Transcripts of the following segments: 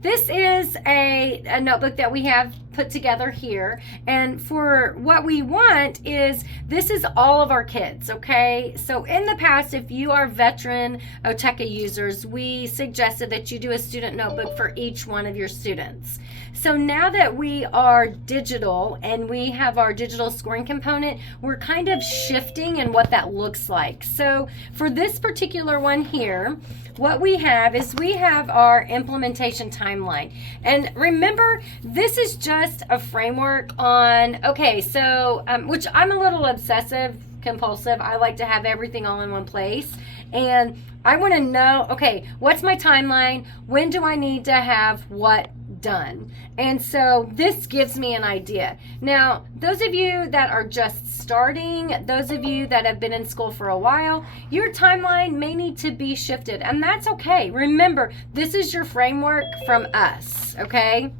this is a notebook that we have put together here, and for what we want is, this is all of our kids, okay? So in the past, if you are veteran OATECA users, we suggested that you do a student notebook for each one of your students. So now that we are digital and we have our digital scoring component, we're kind of shifting in what that looks like. So for this particular one here, what we have is we have our implementation timeline. And remember, this is just a framework on, okay, so, which I'm a little obsessive compulsive. I like to have everything all in one place. And I want to know, okay, what's my timeline? When do I need to have what done? And so this gives me an idea. Now, those of you that are just starting, those of you that have been in school for a while, your timeline may need to be shifted, and that's okay. Remember, this is your framework from us, okay?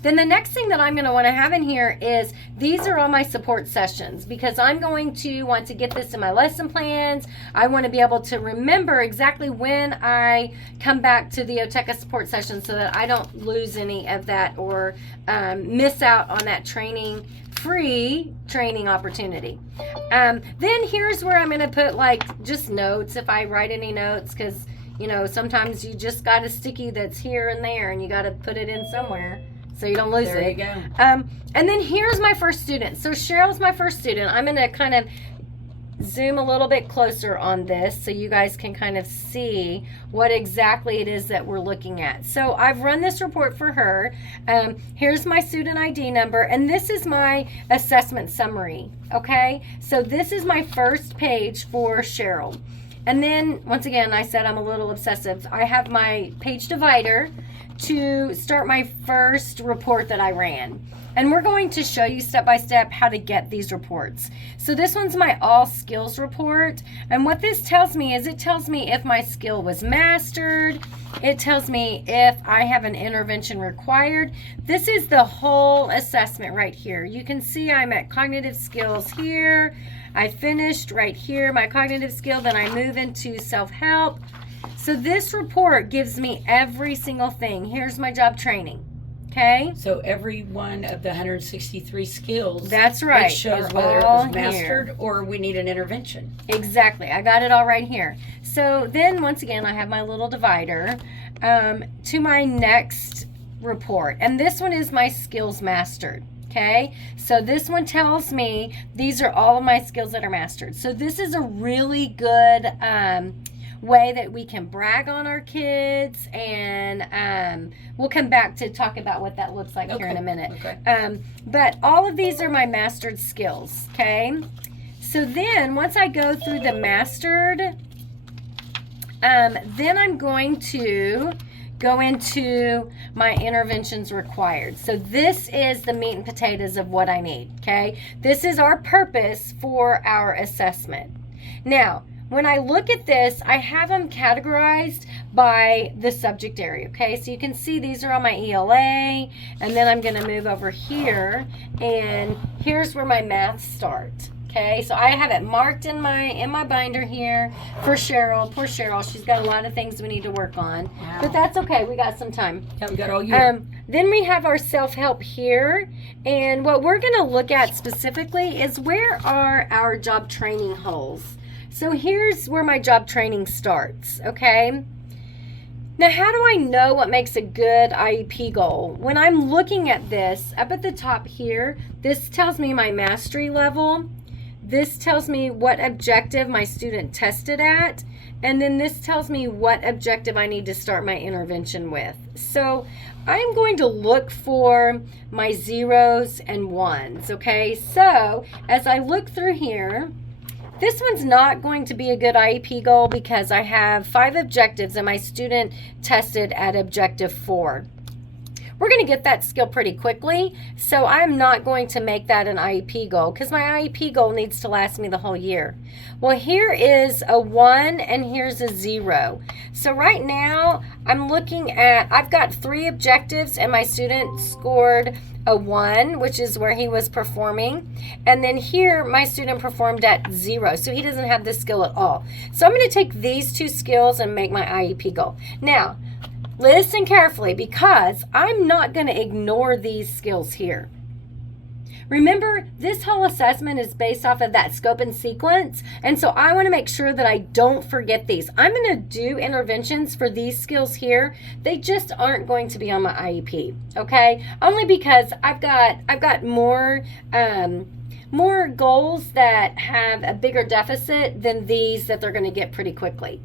Then the next thing that I'm going to want to have in here is, these are all my support sessions, because I'm going to want to get this in my lesson plans. I want to be able to remember exactly when I come back to the OATECA support session so that I don't lose any of that or miss out on that free training opportunity. Then here's where I'm going to put like just notes if I write any notes, because you know, sometimes you just got a sticky that's here and there and you got to put it in somewhere so you don't lose it. There you go. And then here's my first student. So Cheryl's my first student. I'm going to kind of zoom a little bit closer on this so you guys can kind of see what exactly it is that we're looking at. So I've run this report for her. Here's my student ID number, and this is my assessment summary. Okay, so this is my first page for Cheryl. And then, once again, I said I'm a little obsessive. I have my page divider to start my first report that I ran. And we're going to show you step by step how to get these reports. So this one's my all skills report. And what this tells me is, it tells me if my skill was mastered. It tells me if I have an intervention required. This is the whole assessment right here. You can see I'm at cognitive skills here. I finished right here, my cognitive skill. Then I move into self-help. So this report gives me every single thing. Here's my job training. Okay. So every one of the 163 skills. That's right. It shows whether it was mastered or we need an intervention. Exactly. I got it all right here. So then once again, I have my little divider to my next report. And this one is my skills mastered. Okay, so this one tells me these are all of my skills that are mastered. So this is a really good way that we can brag on our kids, and we'll come back to talk about what that looks like here in a minute. Okay. But all of these are my mastered skills. Okay, so then once I go through the mastered, then I'm going to go into my interventions required. So this is the meat and potatoes of what I need, okay? This is our purpose for our assessment. Now, when I look at this, I have them categorized by the subject area, okay? So you can see these are on my ELA, and then I'm gonna move over here, and here's where my math starts. Okay, so I have it marked in my binder here for Cheryl. Poor Cheryl, she's got a lot of things we need to work on. Wow. But that's okay, we got some time. Yeah, we got all year. Then we have our self-help here, and what we're going to look at specifically is, where are our job training holes? So here's where my job training starts, okay? Now, how do I know what makes a good IEP goal? When I'm looking at this, up at the top here, this tells me my mastery level. This tells me what objective my student tested at, and then this tells me what objective I need to start my intervention with. So I'm going to look for my zeros and ones, okay? So as I look through here, this one's not going to be a good IEP goal because I have 5 objectives and my student tested at objective 4. We're going to get that skill pretty quickly, so I'm not going to make that an IEP goal because my IEP goal needs to last me the whole year. Well, here is a 1 and here's a 0. So right now, I'm looking at, I've got 3 objectives and my student scored a 1, which is where he was performing. And then here, my student performed at 0, so he doesn't have this skill at all. So I'm going to take these 2 skills and make my IEP goal. Now, listen carefully, because I'm not going to ignore these skills here. Remember, this whole assessment is based off of that scope and sequence, and so I want to make sure that I don't forget these. I'm going to do interventions for these skills here. They just aren't going to be on my IEP, okay? Only because I've got more goals that have a bigger deficit than these that they're going to get pretty quickly.